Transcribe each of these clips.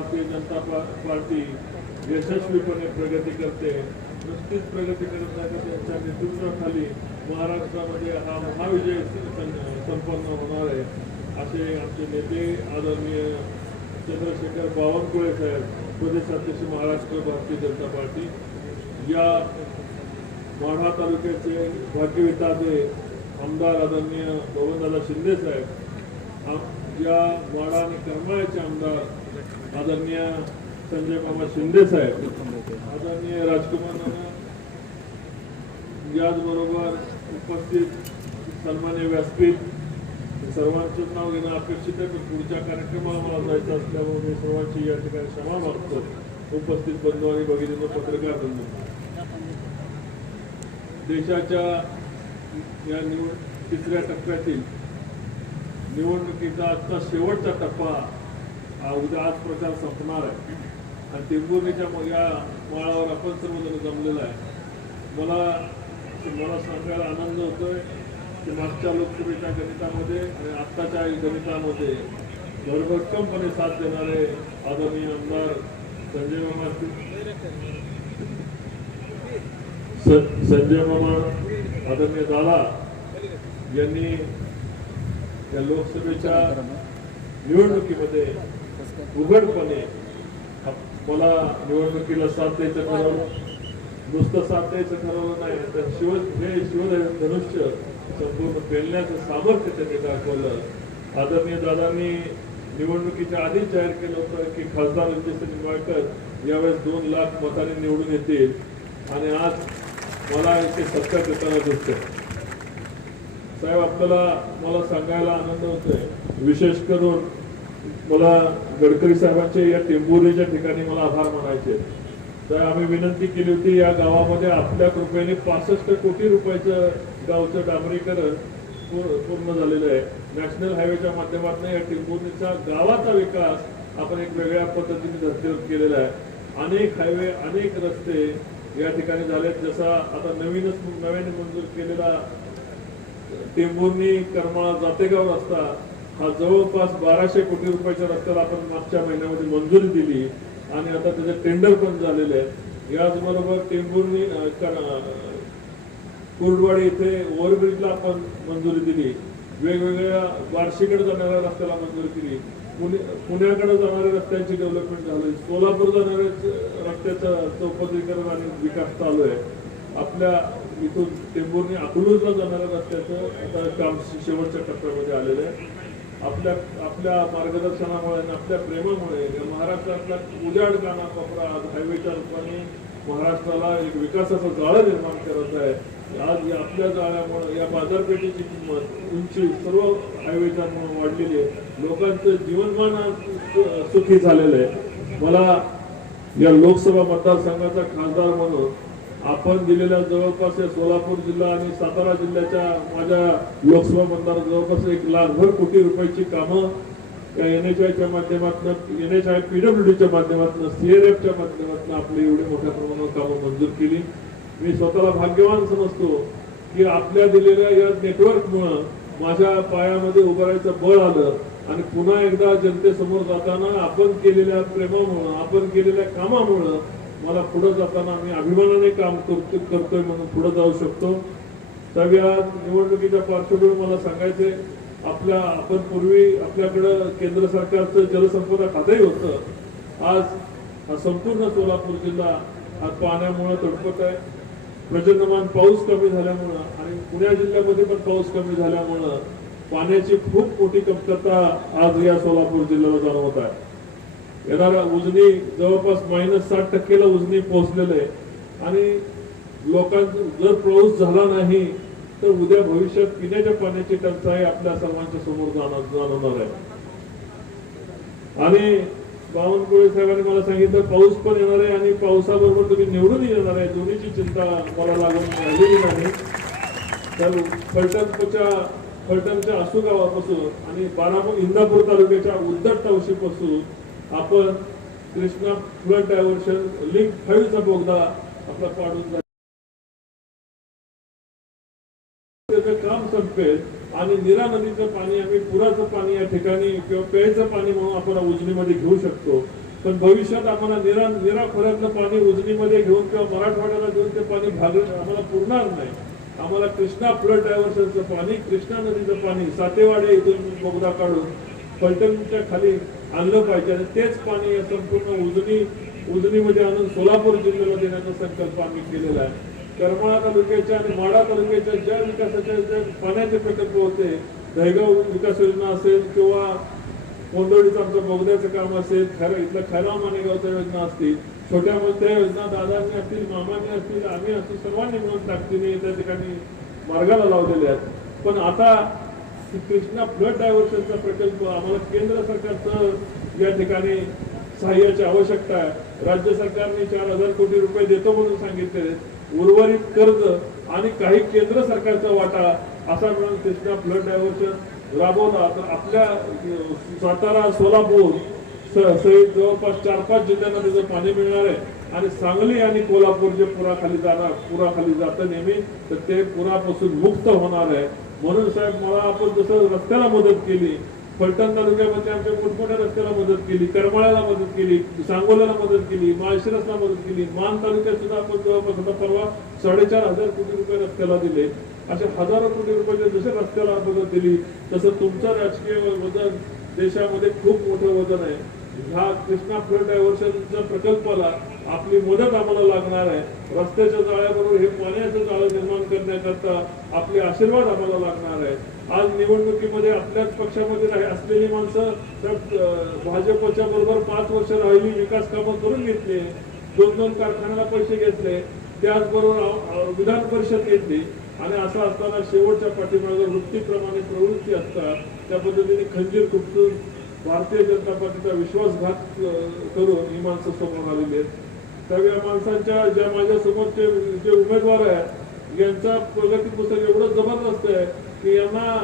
Bharatiya Janata party यशस्वीपणे प्रगती करते. नुसतीच प्रगती करत नाही तर त्यांच्या नेतृत्वाखाली महाराष्ट्रामध्ये हा महाविजय संपन्न होणार आहे असे आमचे नेते आदरणीय चंद्रशेखर बावनकुळे साहेब प्रदेशाध्यक्ष महाराष्ट्र भारतीय जनता पार्टी. या माढा तालुक्याचे भाग्यविताचे आमदार आदरणीय बबनदादा शिंदे साहेब या माढा आणि करमाळ्याचे आमदार आदरणीय संजय बाबा शिंदे साहेब आदरणीय राजकुमार नाना याचबरोबर उपस्थित सन्मान्य व्यासपीठ सर्वांचं नाव घेणं अपेक्षित आहे पण पुढच्या कार्यक्रमाला मला जायचं असल्यामुळे मी सर्वांची या ठिकाणी क्षमा मागतो. उपस्थित बंधू आणि भगिनींनो पत्रकार बंधू. देशाच्या या निवड तिसऱ्या टप्प्यातील निवडणुकीचा आजचा शेवटचा टप्पा उद्या आज प्रचार संपणार आहे. आणि टेंभुर्णीच्या या माळावर आपण सर्वजण जमलेला आहे. मला मला सांगायला आनंद होतोय की मागच्या लोकसभेच्या गणितामध्ये आणि आत्ताच्या गणितामध्ये भरभक्कमपणे साथ देणारे आदरणीय आमदार संजय मामा संजय मामा आदरणीय दादा यांनी या लोकसभेच्या निवडणुकीमध्ये उघडपणे. मला निवडणुकीला साथ द्यायचं ठरवलं? नुसतं साथ द्यायचं ठरवलं नाही. तर शिव हे शिवधनुष्य संपूर्ण पेलण्याचं सामर्थ्य त्यांनी दाखवलं. आदरणीय दादांनी निवडणुकीच्या आधीच जाहीर केलं होतं की खासदार रणजित निंबाळकर यावेळेस दोन लाख मताने निवडून येतील. आणि आज मला इथे सत्ता देताना दिसतंय. साहेब आपल्याला मला सांगायला आनंद होतोय. विशेष करून मला गडकरी साहेबांचे या टेंभुरीच्या ठिकाणी मला आभार मानायचे. तर आम्ही विनंती केली होती या गावामध्ये आपल्या कृपेने पासष्ट कोटी रुपयाचं गावचं डांबरीकरण पूर्ण झालेलं आहे. नॅशनल हायवेच्या माध्यमातून या टेंभुर्णीचा गावाचा विकास आपण एक वेगळ्या पद्धतीने धर्तीवर केलेला आहे. अनेक हायवे अनेक रस्ते या ठिकाणी झालेत. जसा आता नवीनच नव्याने मंजूर केलेला टेंभुर्णी करमाळा जातेगाव रस्ता हा जवळपास बाराशे कोटी रुपयाच्या रस्त्याला आपण मागच्या महिन्यामध्ये मंजुरी दिली आणि आता त्याचे टेंडर पण झालेले आहे याचबरोबर टेंभुर्णी कुर्डवाडी इथे ओव्हरब्रिजला आपण मंजुरी दिली. वेगवेगळ्या बार्शीकडे जाणाऱ्या रस्त्याला मंजुरी केली. पुणे पुण्याकडे जाणाऱ्या रस्त्यांची डेव्हलपमेंट झाली. सोलापूर जाणाऱ्या रस्त्याचं चौपदरीकरण आणि विकास चालू आहे. आपल्या इथून टेंभुर्णी अकलूजला जाणाऱ्या रस्त्याचं आता काम शेवटच्या टप्प्यामध्ये आलेलं आहे. आपल्या आपल्या मार्गदर्शनामुळे आणि आपल्या प्रेमामुळे या महाराष्ट्रातला उजाड काना कोपरा आज हायवेच्या रूपाने महाराष्ट्राला एक विकासाचं जाळं निर्माण करत आहे. आज या आपल्या जाळ्यामुळे या बाजारपेठेची किंमत उंची सर्व हायवेच्या वाढलेली आहे. लोकांचं जीवनमान सुखी झालेलं आहे. मला या लोकसभा मतदारसंघाचा खासदार म्हणून आपण दिलेल्या जवळपास या सोलापूर जिल्हा आणि सातारा जिल्ह्याच्या माझ्या लोकसभा मतदार जवळपास एक लाखभर कोटी रुपयाची कामं या एन एच आयच्या माध्यमातून एन एच आय पीडब्ल्यूडीच्या माध्यमातून सीआरएफच्या माध्यमातून आपली एवढी मोठ्या प्रमाणावर कामं मंजूर केली. मी स्वतःला भाग्यवान समजतो की आपल्या दिलेल्या या नेटवर्कमुळं माझ्या पायामध्ये उभारायचं बळ आलं आणि पुन्हा एकदा जनतेसमोर जाताना आपण केलेल्या प्रेमामुळं आपण केलेल्या कामामुळं मला पुढे जाताना मी अभिमानाने काम करतो करतोय म्हणून पुढे जाऊ शकतो. सगळ्या निवडणुकीच्या पार्श्वभूमीवर मला सांगायचंय आपल्या आपण पूर्वी आपल्याकडं केंद्र सरकारचं जलसंपदा खातंही होतं. आज हा संपूर्ण सोलापूर जिल्हा आज पाण्यामुळं तडपत आहे. प्रचंडमान पाऊस कमी झाल्यामुळं आणि पुण्या जिल्ह्यामध्ये पण पाऊस कमी झाल्यामुळं पाण्याची खूप मोठी कमतरता आज या सोलापूर जिल्ह्याला जाणवत आहे. येणारा उजनी जवळपास मायनस साठ टक्केला उजनी पोहोचलेलं आहे. आणि लोकांचा जर पाऊस झाला नाही तर उद्या भविष्यात पिण्याच्या पाण्याची टंचाई आपल्या सर्वांच्या समोर जाणवणार आहे. आणि बावनकुळे साहेबांनी मला सांगितलं पाऊस पण येणार आहे आणि पावसाबरोबर तुम्ही निवडून येणार आहे. दोन्हीची चिंता मला लागून राहिलेली नाही. तर फलटणच्या फलटणच्या आसू गावापासून आणि बारामती इंदापूर तालुक्याच्या उद्धटपासून आपण कृष्णा फ्लड डायव्हर्शन लिंक फाईव्हचा बोगदा आपला पाडून त्याचं काम संपेल आणि निरा नदीचं पाणी आम्ही पुराचं पाणी या ठिकाणी किंवा प्यायचं पाणी म्हणून आपण उजनीमध्ये घेऊ शकतो. पण भविष्यात आम्हाला निरा निरा खोऱ्यातलं पाणी उजनीमध्ये घेऊन किंवा मराठवाड्याला घेऊन ते पाणी भागलं आम्हाला पुरणार नाही. आम्हाला कृष्णा फ्लड डायव्हर्शनचं पाणी कृष्णा नदीचं पाणी सातेवाड्या इथून बोगदा काढून पलटणच्या खाली आणलं पाहिजे आणि तेच पाणी या संपूर्ण उजनी उजनीमध्ये आणून सोलापूर जिल्ह्याला देण्याचा संकल्प आम्ही केलेला आहे. करमाळा तालुक्याच्या आणि माडा तालुक्याच्या ज्या विकासाच्या ज्या पाण्याचे प्रकल्प होते दहगाव विकास योजना असेल किंवा कोंडोळीचं आमचं बोगद्याचं काम असेल खर इथलं खैराव मानेगावच्या योजना असतील छोट्या मोठ्या योजना दादांनी असतील मामांनी असतील आम्ही असतील सर्वांनी मिळून ताकदीने त्या ठिकाणी मार्गाला लावलेले आहेत. पण आता कृष्णा फ्लड डायव्हर्शनचा प्रकल्प आम्हाला केंद्र सरकारचं या ठिकाणी सहाय्याची आवश्यकता आहे. राज्य सरकारने चार हजार कोटी रुपये देतो म्हणून सांगितले. उर्वरित कर्ज आणि काही केंद्र सरकारचा वाटा असा मिळून कृष्णा फ्लड डायव्हर्शन राबवला तर आपल्या सातारा सोलापूर सहित जवळपास चार पाच जिल्ह्यांना त्याचं पाणी मिळणार आहे आणि सांगली आणि कोल्हापूर जे पुराखाली जाणार पुराखाली जातं नेहमी तर ते पुरापासून मुक्त होणार आहे. म्हणून साहेब मला आपण जसं रस्त्याला मदत केली फलटण तालुक्यामध्ये आमच्या मोठमोठ्या रस्त्याला मदत केली करमाळ्याला मदत केली सांगोल्याला मदत केली माळशिरसला मदत केली मान तालुक्यात सुद्धा आपण जवळपास आता परवा साडेचार हजार कोटी रुपये रस्त्याला दिले. असे हजारो कोटी रुपये जसे रस्त्याला मदत दिली तसं तुमचं राजकीय वजन देशामध्ये खूप मोठं वजन आहे. ह्या कृष्णा फ्लड डायव्हर्शनच्या प्रकल्पाला आपली मदत आम्हाला लागणार आहे. रस्त्याच्या जाळ्याबरोबर हे पाण्याचं जाळं निर्माण करण्याकरता आपले आशीर्वाद आम्हाला लागणार आहे. आज निवडणुकीमध्ये आपल्याच पक्षामध्ये असलेली माणसं त्या, भाजपच्या बरोबर पाच वर्ष राहिली विकास कामं करून घेतली दोन दोन कारखान्याला पैसे घेतले त्याचबरोबर विधान परिषद घेतली. आणि असं असताना शेवटच्या पाठीमागे वृत्तीप्रमाणे प्रवृत्ती असतात. त्या पद्धतीने खंजीर खुपसून भारतीय जनता पार्टीचा विश्वासघात करून ही माणसं समोर आलेली आहेत. सगळ्या माणसांच्या ज्या माझ्या समोरचे जे उमेदवार आहेत यांचा प्रगती पुस्तक एवढं जबरदस्त आहे की यांना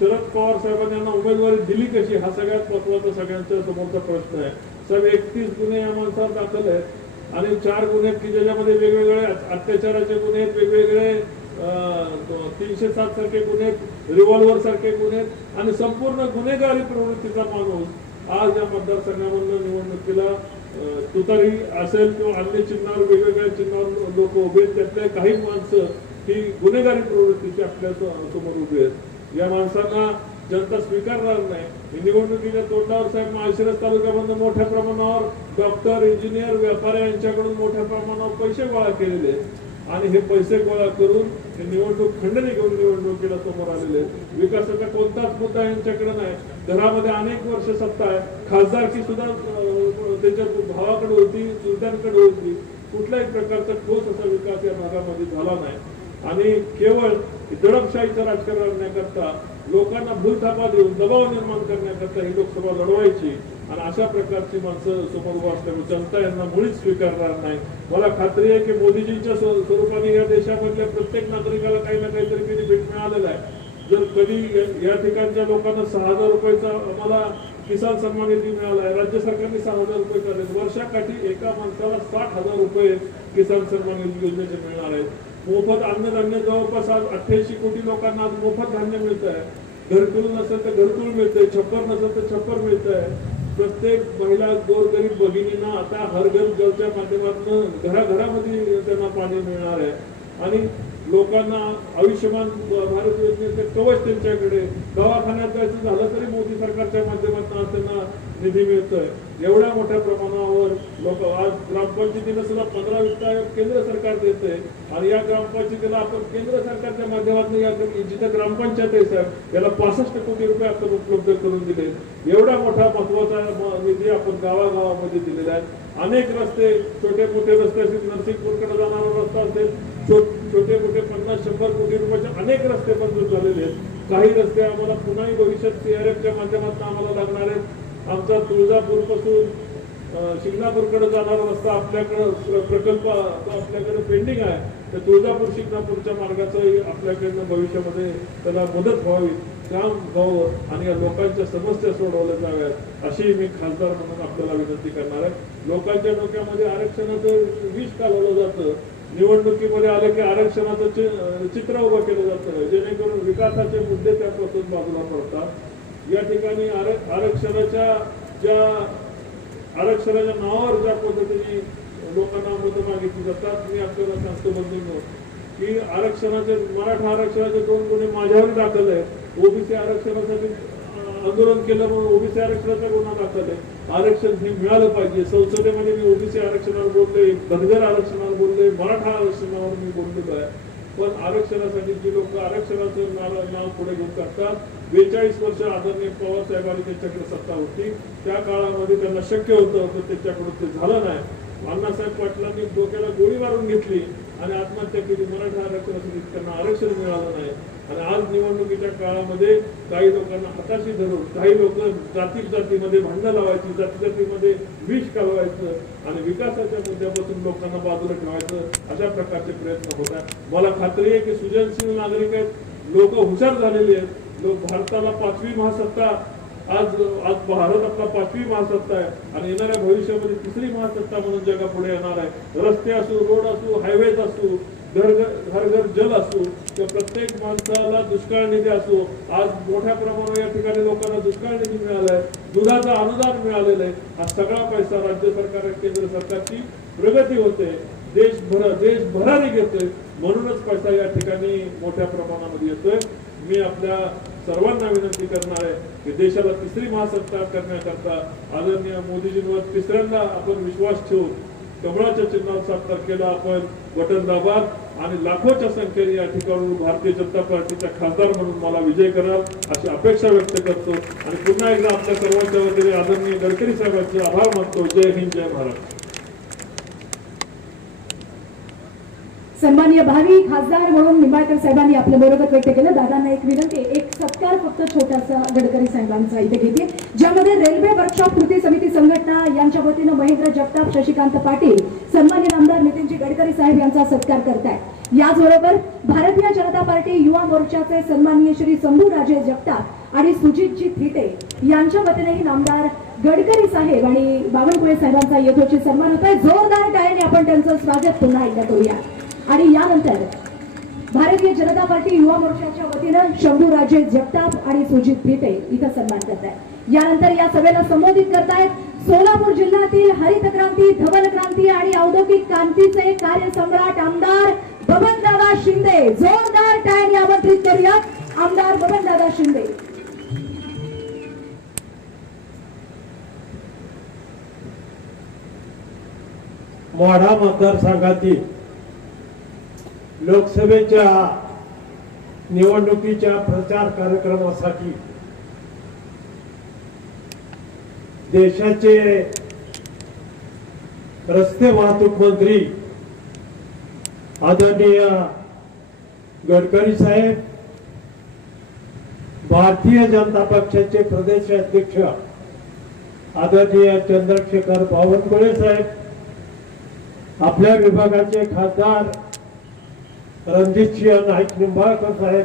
शरद पवार साहेबांनी यांना उमेदवारी दिली कशी हा सगळ्यात महत्त्वाचा सगळ्यांच्या समोरचा प्रश्न आहे. साहेब एकतीस गुन्हे या माणसावर दाखल आहेत आणि चार गुन्हे की ज्याच्यामध्ये वेगवेगळे अत्याचाराचे गुन्हे वेगवेगळे तीनशे सात सारखे गुन्हे रिव्हॉल्व्हर रिव्हॉल्वर सारखे गुन्हे आणि संपूर्ण गुन्हेगारी प्रवृत्तीचा माणूस आज या मतदारसंघामधून निवडणुकीला तुतारी असेल किंवा अन्य चिन्हावर वेगवेगळ्या चिन्हावर लोक उभे आहेत त्यातले काही माणसं ही गुन्हेगारी प्रवृत्तीची आपल्यासमोर उभी आहेत. या माणसांना जनता स्वीकारणार नाही. निवडणुकीच्या तोंडावर साहेब माळशिरस तालुक्यामधून मोठ्या प्रमाणावर डॉक्टर इंजिनियर व्यापारी यांच्याकडून मोठ्या प्रमाणावर पैसे गोळा केलेले आणि हे पैसे गोळा करून हे निवडणूक खंडणी घेऊन निवडणुकीला समोर आलेले विकासाचा कोणताच मुद्दा यांच्याकडे नाही. घरामध्ये अनेक वर्ष सत्ता आहे. खासदारकी सुद्धा अं, त्यांच्या भावाकडे होती चुलत्यांकडे होती. कुठल्याही प्रकारचा ठोस असा विकास या भागामध्ये झाला नाही. आणि केवळ दडपशाहीचं राजकारण करण्याकरता लोकांना भूलथापा देऊन दबाव निर्माण करण्याकरता ही लोकसभा लढवायची आणि अशा प्रकारची माणसं समोर उभं असल्यामुळे जनता यांना मुळीच स्वीकारणार नाही. मला खात्री आहे की मोदीजींच्या स्वरूपाने या देशामधल्या प्रत्येक नागरिकाला काही ना काहीतरी बेनिफिट मिळालेला आहे. जर कधी या- या ठिकाणच्या लोकांना सहा हजार रुपयाचा आम्हाला किसान सन्मान निधी मिळाला आहे राज्य सरकारने सहा हजार रुपये काढले वर्षाकाठी एका माणसाला साठ हजार रुपये किसान सन्मान निधी योजनेचे मिळणार आहेत. मोफत अन्नधान्य जवळपास आज अठ्ठ्याऐंशी कोटी लोकांना आज मोफत धान्य मिळत आहे घरकुल नसेल तर घरकुल मिळतंय छप्पर नसेल तर छप्पर मिळत आहे प्रत्येक महिला गोरगरीब भगिनींना आता हर घर जलच्या माध्यमातून घराघरामध्ये त्यांना पाणी मिळणार आहे. आणि लोकांना आयुष्यमान भारत योजनेचे कवच त्यांच्याकडे दवाखान्यात जायचं झालं तरी मोदी सरकारच्या माध्यमातून त्यांना निधी मिळतोय. एवढ्या मोठ्या प्रमाणावर लोक आज ग्रामपंचायतीला सुद्धा पंधरा वित्त आयोग केंद्र सरकार देते आणि या ग्रामपंचायतीला आपण केंद्र सरकारच्या माध्यमातून या जिथं ग्रामपंचायत आहे साहेब याला पासष्ट कोटी रुपये आपण उपलब्ध करून दिले. एवढा मोठा महत्त्वाचा निधी आपण गावागावामध्ये दिलेला आहे. अनेक रस्ते छोटे मोठे रस्ते असतील नरसिंगपूरकडे जाणारा रस्ता असेल छोटे मोठे पन्नास शंभर कोटी रुपयाचे अनेक रस्ते मंजूर झालेले आहेत. काही रस्ते आम्हाला पुन्हाही भविष्यात सीआरएफच्या माध्यमातून आम्हाला लागणार आहेत. आमचा तुळजापूरपासून शिंगणापूरकडे जाणारा रस्ता आपल्याकडे प्रकल्प आपल्याकडे पेंडिंग आहे. तर तुळजापूर शिंगणापूरच्या मार्गाचंही आपल्याकडनं भविष्यामध्ये त्याला मदत व्हावी. काम व्हावं आणि या लोकांच्या समस्या सोडवल्या जाव्यात अशी मी खासदार म्हणून आपल्याला विनंती करणार आहे. लोकांच्या डोक्यामध्ये आरक्षणाचं विष घालवलं जातं. निवडणुकीमध्ये आलं की आरक्षणाचं चित्र उभं केलं जातं. जेणेकरून विकासाचे मुद्दे त्यापासून बाजूला पडतात. या ठिकाणी आरक्षणाच्या ज्या आरक्षणाच्या नावावर ज्या पद्धतीने लोकांना मतं मागितली जातात मी आपल्याला सांगतो बंधूंनो की आरक्षणाचे मराठा आरक्षणाचे दोन गुन्हे माझ्यावर दाखल आहे ओबीसी आरक्षणासाठी आंदोलन केलं म्हणून ओबीसी आरक्षणाचा गुन्हा दाखल आहे आरक्षण हे मिळालं पाहिजे. संसदेमध्ये मी ओबीसी आरक्षणावर बोलले धनगर आरक्षणावर बोलले मराठा आरक्षणावर मी बोललेलो आहे पण आरक्षणासाठी जी लोक आरक्षणाचं नाव नाव पुढे घेऊन करतात बेचाळीस वर्ष आदरणीय पवार साहेबांनी त्यांच्याकडे सत्ता होती. त्या काळामध्ये त्यांना शक्य होतं पण त्यांच्याकडून ते झालं नाही. अण्णासाहेब पाटलांनी डोक्याला गोळी मारून घेतली आणि आत्महत्या केली. मराठा आरक्षणासाठी त्यांना आरक्षण मिळालं नाही. आणि आज निवडणुकीच्या काळामध्ये काही लोकांना हाताशी धरून काही लोक जाती जातीमध्ये भांडणं लावायची जाती जातीमध्ये विष कालवायचं आणि विकासाच्या मुद्द्यापासून लोकांना बाजूला ठेवायचं अशा प्रकारचे प्रयत्न होत आहेत. मला खात्री आहे की सृजनशील नागरिक आहेत. लोक हुशार झालेले आहेत. लोक भारताला पाचवी महासत्ता आज आज भारत आपला पाचवी महासत्ता आहे. आणि येणाऱ्या भविष्यामध्ये तिसरी महासत्ता म्हणून जगापुढे येणार आहे. रस्ते असो रोड असो हायवेज असो घर घर घर जल असो किंवा प्रत्येक माणसाला दुष्काळ निधी असो आज मोठ्या प्रमाणावर या ठिकाणी लोकांना दुष्काळ निधी मिळाला आहे दुधाचं अनुदान मिळालेलं आहे. हा सगळा पैसा राज्य सरकार केंद्र सरकारची प्रगती होते. देशभर देशभराने घेतोय. म्हणूनच पैसा या ठिकाणी मोठ्या प्रमाणामध्ये येतोय. मी आपल्या सर्वांना विनंती करणार आहे की देशाला तिसरी महासत्ता करण्याकरता आदरणीय मोदीजींवर तिसऱ्यांदा आपण विश्वास ठेवून कमळाच्या चिन्हावर साकार केला आपण. बटन आणि लाखोच्या संख्येने या ठिकाणी भारतीय जनता पार्टीचा खासदार म्हणून मला विजय कराल अशी अपेक्षा व्यक्त करतो. आणि पुन्हा एकदा आपल्या सर्वांच्या वतीने आदरणीय गडकरी साहेबांचे आभार मानतो. जय हिंद जय महाराष्ट्र. सन्मान्य भावी खासदार म्हणून निंबाळकर साहेबांनी आपलं बरोबर व्यक्त केलं. दादांना एक विनंती एक सत्कार फक्त छोटासा गडकरी साहेबांचा इथे घेते. ज्यामध्ये रेल्वे वर्कशॉप कृती समिती संघटना यांच्या वतीनं महेंद्र जगताप शशिकांत पाटील सन्मान्य आमदार नितीनजी गडकरी साहेब यांचा सत्कार करतायत. याचबरोबर भारतीय जनता पार्टी युवा मोर्चाचे सन्माननीय श्री शंभूराजे जगताप आणि सुजितजी थिटे यांच्या वतीनेही नामदार गडकरी साहेब आणि बावनकुळे साहेबांचा यथोचित सन्मान होत आहे जोरदार टाळ्याने आपण त्यांचं स्वागत पुन्हा एकदा करूया. आणि यानंतर भारतीय जनता पार्टी युवा मोर्चाच्या वतीनं शंभूराजे जगताप आणि सुजित भिते इथं सन्मान करत आहेत यानंतर या सभेला संबोधित करतायत सोलापूर जिल्ह्यातील हरित क्रांती धवल क्रांती आणि औद्योगिक क्रांतीचे कार्यसम्राट आमदार बबनदादा शिंदे. जोरदार टाळ्याने आमंत्रित करूया आमदार बबनदादा शिंदे. मोढा मतदारसंघातील लोकसभेच्या निवडणुकीच्या प्रचार कार्यक्रमासाठी देशाचे रस्ते वाहतूक मंत्री आदरणीय गडकरी साहेब भारतीय जनता पक्षाचे प्रदेश अध्यक्ष आदरणीय चंद्रशेखर बावनकुळे साहेब आपल्या विभागाचे खासदार रणजित सिंह नाईक निंबाळकर साहेब